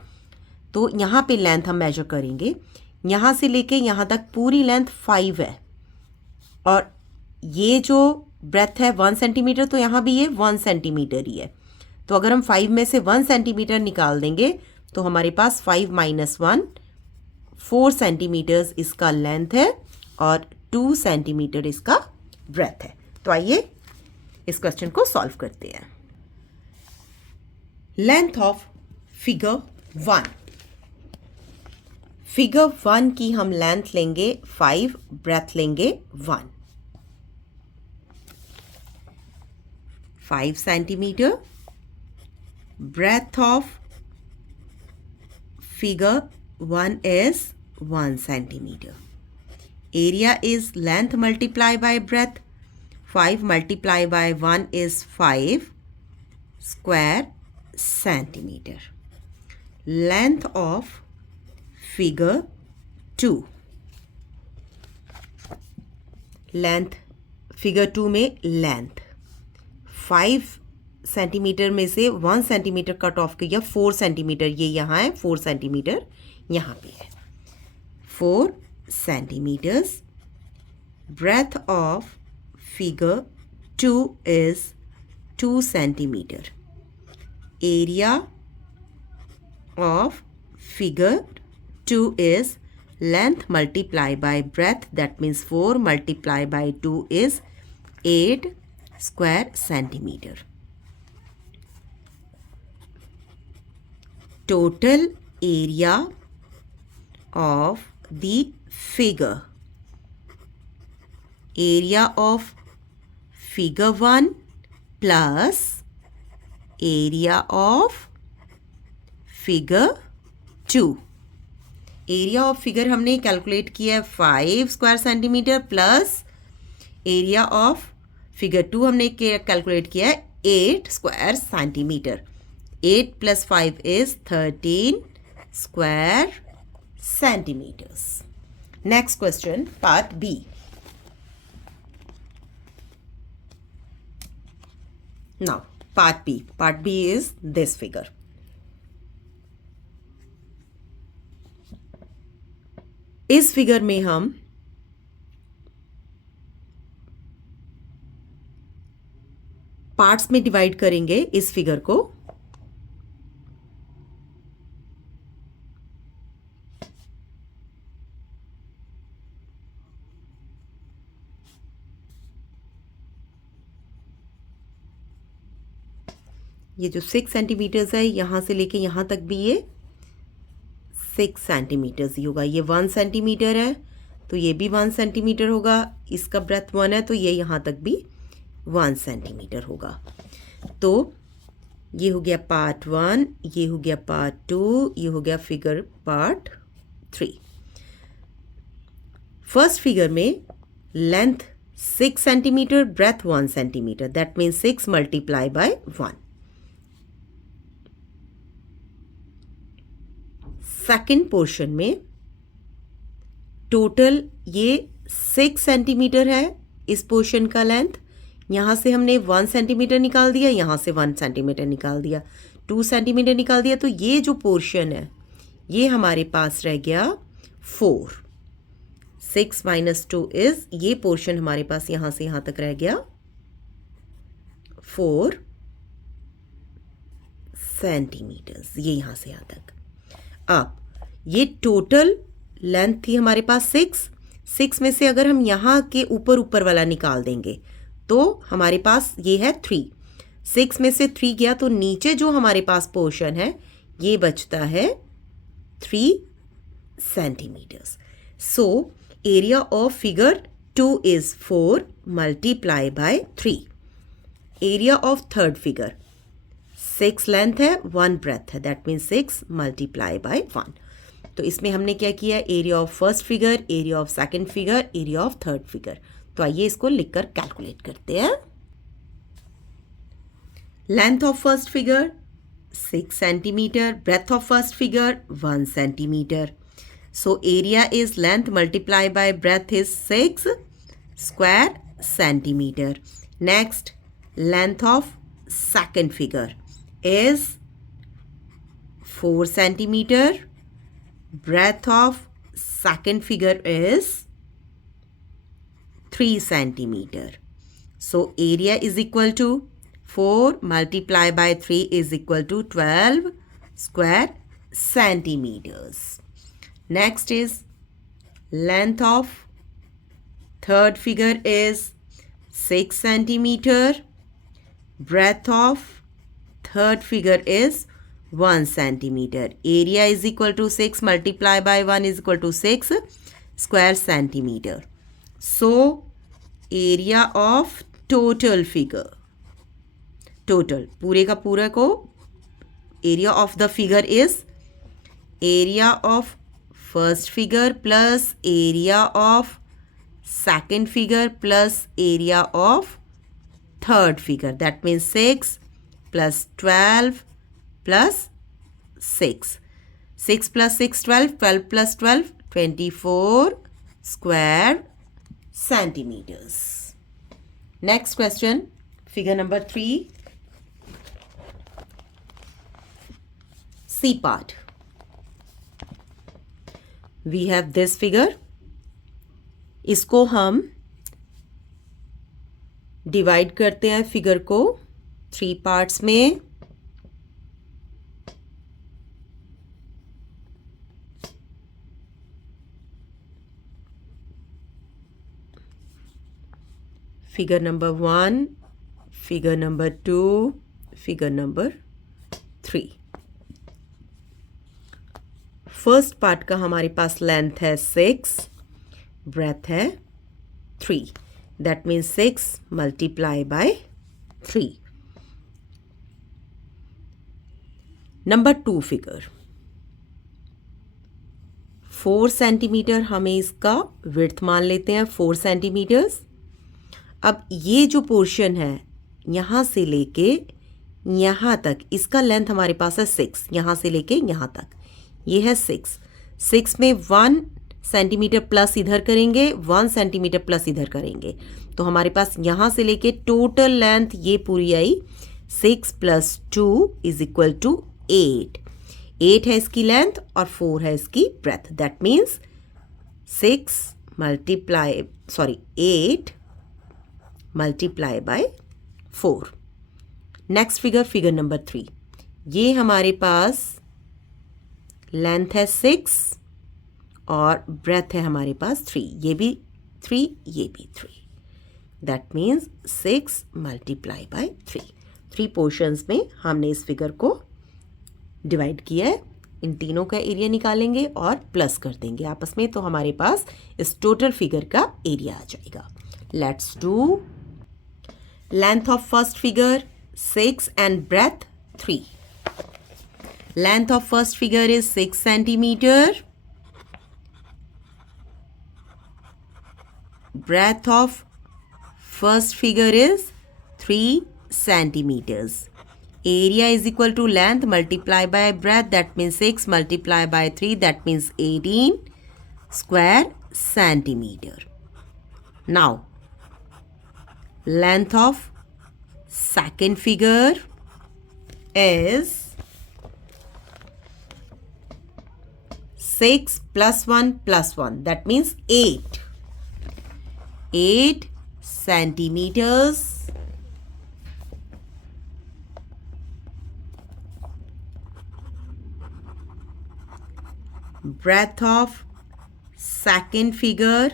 तो यहाँ पे लेंथ हम मेजर करेंगे, यहाँ से लेके यहाँ तक पूरी लेंथ 5 है और ये जो ब्रेथ है 1 सेंटीमीटर, तो यहाँ भी ये 1 सेंटीमीटर ही है. तो अगर हम 5 में से 1 सेंटीमीटर निकाल देंगे तो हमारे पास 5 - 1 4 सेंटीमीटर्स इसका लेंथ है और 2 सेंटीमीटर इसका ब्रेथ है. तो आइए इस क्वेश्चन को सॉल्व करते हैं. Length of figure 1. फिगर 1 की हम लेंथ लेंगे 5, ब्रेथ लेंगे 1. 5 centimetre. Breadth of figure 1 is 1 centimeter. Area is length multiplied by breadth. 5 multiplied by 1 is 5 square centimeter. Length of figure 2. Length figure 2 में length 5 सेंटीमीटर में से 1 centimetre cut off किया, 4 centimetre ये यहाँ है, 4 सेंटीमीटर यहाँ पे है. 4 centimeters. Breadth of figure 2 is 2 centimeter. Area of figure 2 is length multiply by breadth, that means 4 multiply by 2 is 8 square centimeter. Total area of the figure. Area of figure 1 plus area of figure 2. Area of figure हमने calculate किया है 5 square centimetre plus area of figure 2 हमने calculate किया है 8 square centimetre. 8 plus 5 is 13 square centimeters. Next question, part B. Now, part B. Part B is this figure. इस figure में हम parts में डिवाइड करेंगे इस फिगर को. ये जो 6 सेंटीमीटर्स है यहाँ से लेके यहाँ तक भी ये 6 सेंटीमीटर्स ही होगा. ये 1 सेंटीमीटर है तो ये भी 1 सेंटीमीटर होगा. इसका ब्रेथ 1 है तो ये यहाँ तक भी 1 सेंटीमीटर होगा. तो ये हो गया पार्ट 1, ये हो गया पार्ट 2, ये हो गया फिगर पार्ट 3. फर्स्ट फिगर में length 6 centimeter, breadth 1 centimeter, that means 6 multiply by 1. Second portion में टोटल ये 6 सेंटीमीटर है इस पोर्शन का लेंथ. यहाँ से हमने 1 सेंटीमीटर निकाल दिया, यहाँ से 1 सेंटीमीटर निकाल दिया, 2 सेंटीमीटर निकाल दिया. तो ये जो पोर्शन है ये हमारे पास रह गया 4. 6 - 2 इज, ये पोर्शन हमारे पास यहाँ से यहाँ तक रह गया 4 सेंटीमीटर्स, ये यहाँ से यहाँ तक। अब ये टोटल लेंथ थी हमारे पास 6 में से अगर हम यहाँ के ऊपर वाला निकाल देंगे तो हमारे पास ये है 6 में से 3 गया तो नीचे जो हमारे पास पोर्शन है ये बचता है 3 centimeters. So area of figure 2 is 4 multiply by 3। Area of third figure 6 length है 1 ब्रेथ है, दैट मीन्स 6 मल्टीप्लाई बाय 1। तो इसमें हमने क्या किया, area of first figure, area of second figure, area of third figure. तो आइए इसको लिखकर कैलकुलेट करते हैं। Length of first figure 6 centimeter, breadth of first figure 1 centimeter. So area is length multiply by breadth is 6 square centimetre. Next, length of second figure is 4 centimeter. Breadth of second figure is 3 centimeter. So area is equal to 4 multiplied by 3 is equal to 12 square centimeters. Next is length of third figure is 6 centimeter. Breadth of third figure is 1 centimeter. Area is equal to 6 multiplied by 1 is equal to 6 square centimeter. So area of total figure, total पूरे का पूरा को area of the figure is area of first figure plus area of second figure plus area of third figure. That means 6 plus 12 plus 6. 6 plus 6, 12. 12 plus 12, 24 square centimeters. Next question, figure number 3. C part. We have this figure. इसको हम divide करते हैं figure को 3 parts में। Figure number 1, figure number 2, figure number 3। First part का हमारे पास length है 6, breath है 3, that means 6 multiply by 3। Number 2 figure 4 centimetre, हमें इसका विड्थ मान लेते हैं 4 सेंटीमीटर्स। अब ये जो पोर्शन है यहाँ से लेके यहाँ तक, इसका लेंथ हमारे पास है 6, यहाँ से लेके यहाँ तक ये है 6 में 1 सेंटीमीटर प्लस इधर करेंगे, 1 सेंटीमीटर प्लस इधर करेंगे, तो हमारे पास यहाँ से लेके टोटल लेंथ ये पूरी आई 6 + 2 इज इक्वल टू 8 है इसकी लेंथ और 4 है इसकी breadth. That means 8 multiply by 4। Next figure number 3, ये हमारे पास लेंथ है 6 और ब्रेथ है हमारे पास 3, ये भी 3, ये भी 3। That means 6 multiply by 3 portions में हमने इस फिगर को डिवाइड किया है। इन तीनों का एरिया निकालेंगे और प्लस कर देंगे आपस में, तो हमारे पास इस टोटल फिगर का एरिया आ जाएगा। Let's do length of first figure 6 and breadth 3। Length of first figure is 6 centimeter. Breadth of first figure is 3 centimeters. Area is equal to length multiplied by breadth, that means 6 multiplied by 3, that means 18 square centimeter. Now, length of second figure is 6 plus 1 plus 1, that means 8 centimeters. breadth of second figure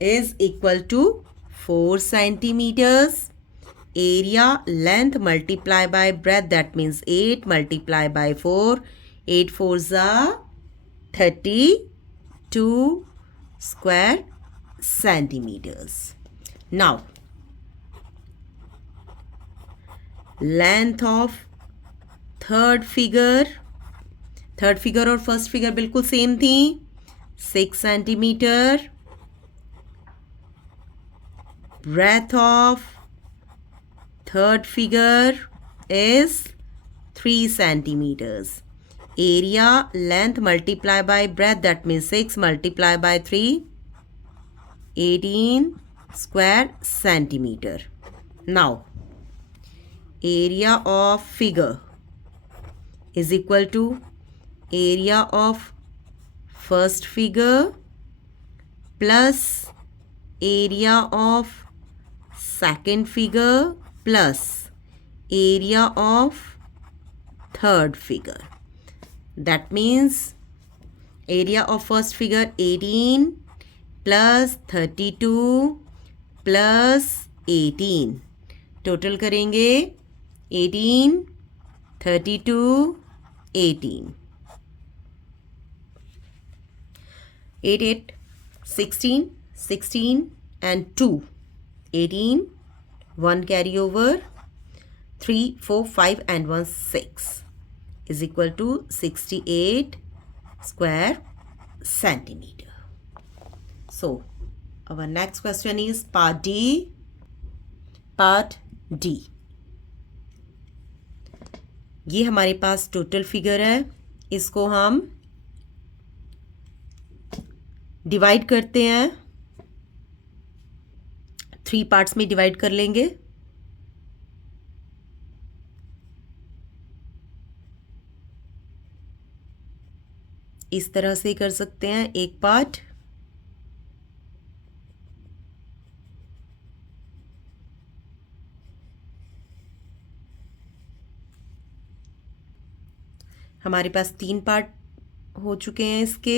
is equal to 4 centimeters. Area, length multiply by breadth, that means 8 multiply by 4. 8 4s are 32 square centimeters. Now, length of third figure और first figure बिल्कुल same थी, 6 centimeter. Breadth of third figure is 3 centimeters. Area, length multiply by breadth, that means 6 multiply by 3, 18 square centimeter. Now, area of figure is equal to area of first figure plus area of second figure plus area of third figure. That means area of first figure 18 plus 32 plus 18. Total करेंगे 18, 32, 18. 8, 8, 16, 16 and 2, 18, 1 carry over, 3, 4, 5 and 1, 6 is equal to 68 square centimeter. So, our next question is part D. Part D. ये हमारे पास total figure है, इसको हम divide करते हैं, 3 parts में divide कर लेंगे. इस तरह से कर सकते हैं. एक पार्ट हमारे पास 3 पार्ट हो चुके हैं इसके.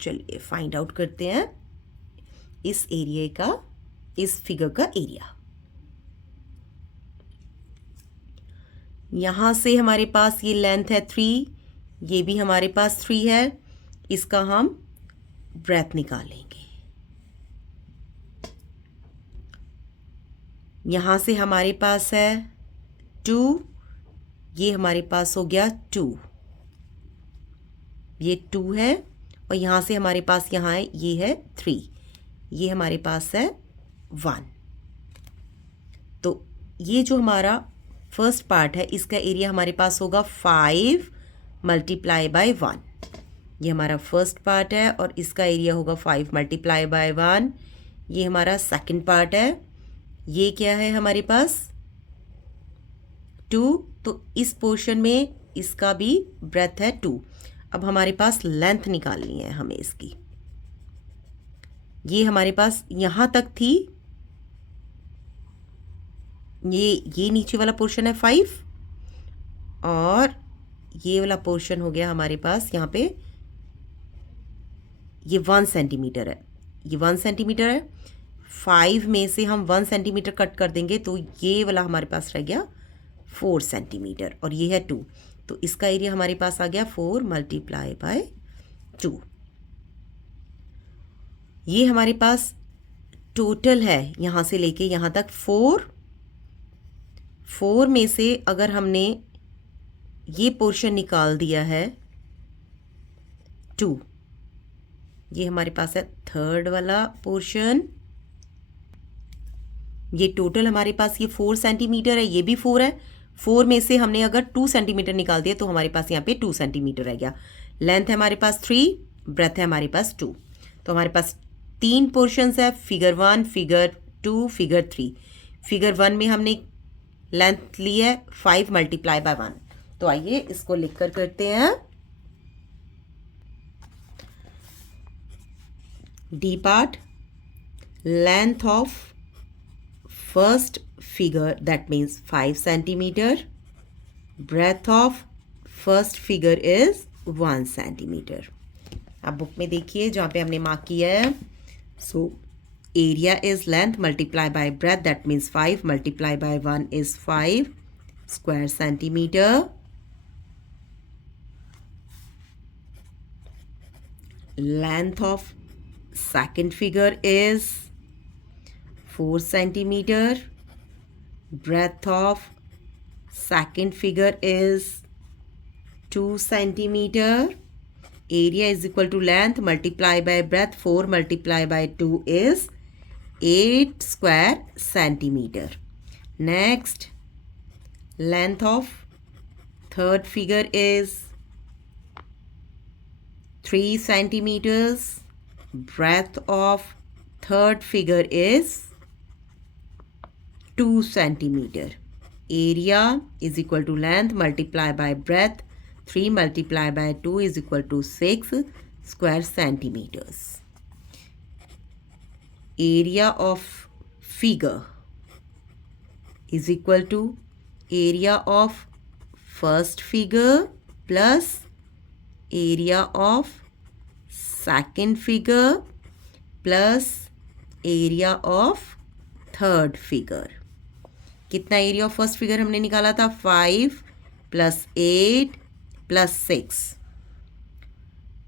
चलिए फाइंड आउट करते हैं इस एरिया का, इस फिगर का एरिया. यहाँ से हमारे पास ये लेंथ है 3, ये भी हमारे पास 3 है. इसका हम ब्रेथ निकालेंगे. यहाँ से हमारे पास है 2, ये हमारे पास हो गया 2, ये 2 है. और यहाँ से हमारे पास यहाँ है, ये है 3, ये हमारे पास है 1. तो ये जो हमारा फर्स्ट पार्ट है, इसका एरिया हमारे पास होगा 5 मल्टीप्लाई बाय 1. ये हमारा फर्स्ट पार्ट है और इसका एरिया होगा 5 मल्टीप्लाई बाय 1. ये हमारा सेकंड पार्ट है. ये क्या है हमारे पास 2. तो इस पोर्शन में इसका भी ब्रेथ है 2. अब हमारे पास लेंथ निकालनी है हमें इसकी. ये हमारे पास यहाँ तक थी, ये नीचे वाला पोर्शन है 5 और ये वाला पोर्शन हो गया हमारे पास यहाँ पे, ये 1 सेंटीमीटर है. ये 1 सेंटीमीटर है. 5 में से हम 1 सेंटीमीटर कट कर देंगे तो ये वाला हमारे पास रह गया 4 सेंटीमीटर और ये है 2. तो इसका एरिया हमारे पास आ गया 4 मल्टीप्लाई बाय 2. ये हमारे पास टोटल है यहाँ से लेके यहाँ तक 4 में से अगर हमने ये पोर्शन निकाल दिया है 2, ये हमारे पास है थर्ड वाला पोर्शन. ये टोटल हमारे पास ये 4 सेंटीमीटर है, ये भी 4 है. 4 में से हमने अगर 2 सेंटीमीटर निकाल दिया तो हमारे पास यहाँ पे 2 सेंटीमीटर रह गया. लेंथ है हमारे पास 3, ब्रेथ है हमारे पास 2. तो हमारे पास 3 पोर्शंस है, फिगर 1, फिगर 2, फिगर 3. फिगर 1 में हमने लेंथ ली है 5 मल्टीप्लाई बाय 1. तो आइए इसको लिखकर करते हैं. D part, length of first figure, that means 5 centimeter, breadth of first figure is 1 centimetre. आप बुक में देखिए जहाँ पे हमने मार्क किया है। सो area is length multiply by breadth, that means 5 multiply by 1 is 5 square centimetre. Length of second figure is 4 centimeter. Breadth of second figure is 2 centimeter. Area is equal to length multiply by breadth. 4 multiply by 2 is 8 square centimeter. Next, length of third figure is 3 centimeters. Breadth of third figure is 2 centimeter. Area is equal to length multiply by breadth. 3 multiply by 2 is equal to 6 square centimeters. Area of figure is equal to area of first figure plus area of second figure plus area of third figure. कितना area of first figure हमने निकाला था? 5 plus 8 plus 6,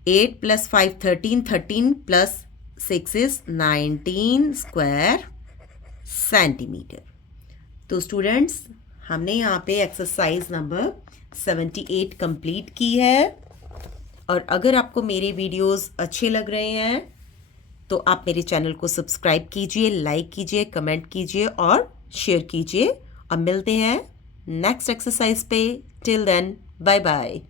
8 plus 5 13, 13 plus 6 is 19 square centimetre. तो students, हमने यहाँ पे exercise number 78 complete की है। और अगर आपको मेरे वीडियोस अच्छे लग रहे हैं तो आप मेरे चैनल को सब्सक्राइब कीजिए, लाइक कीजिए, कमेंट कीजिए और शेयर कीजिए। अब मिलते हैं नेक्स्ट एक्सरसाइज पे। Till then, bye bye.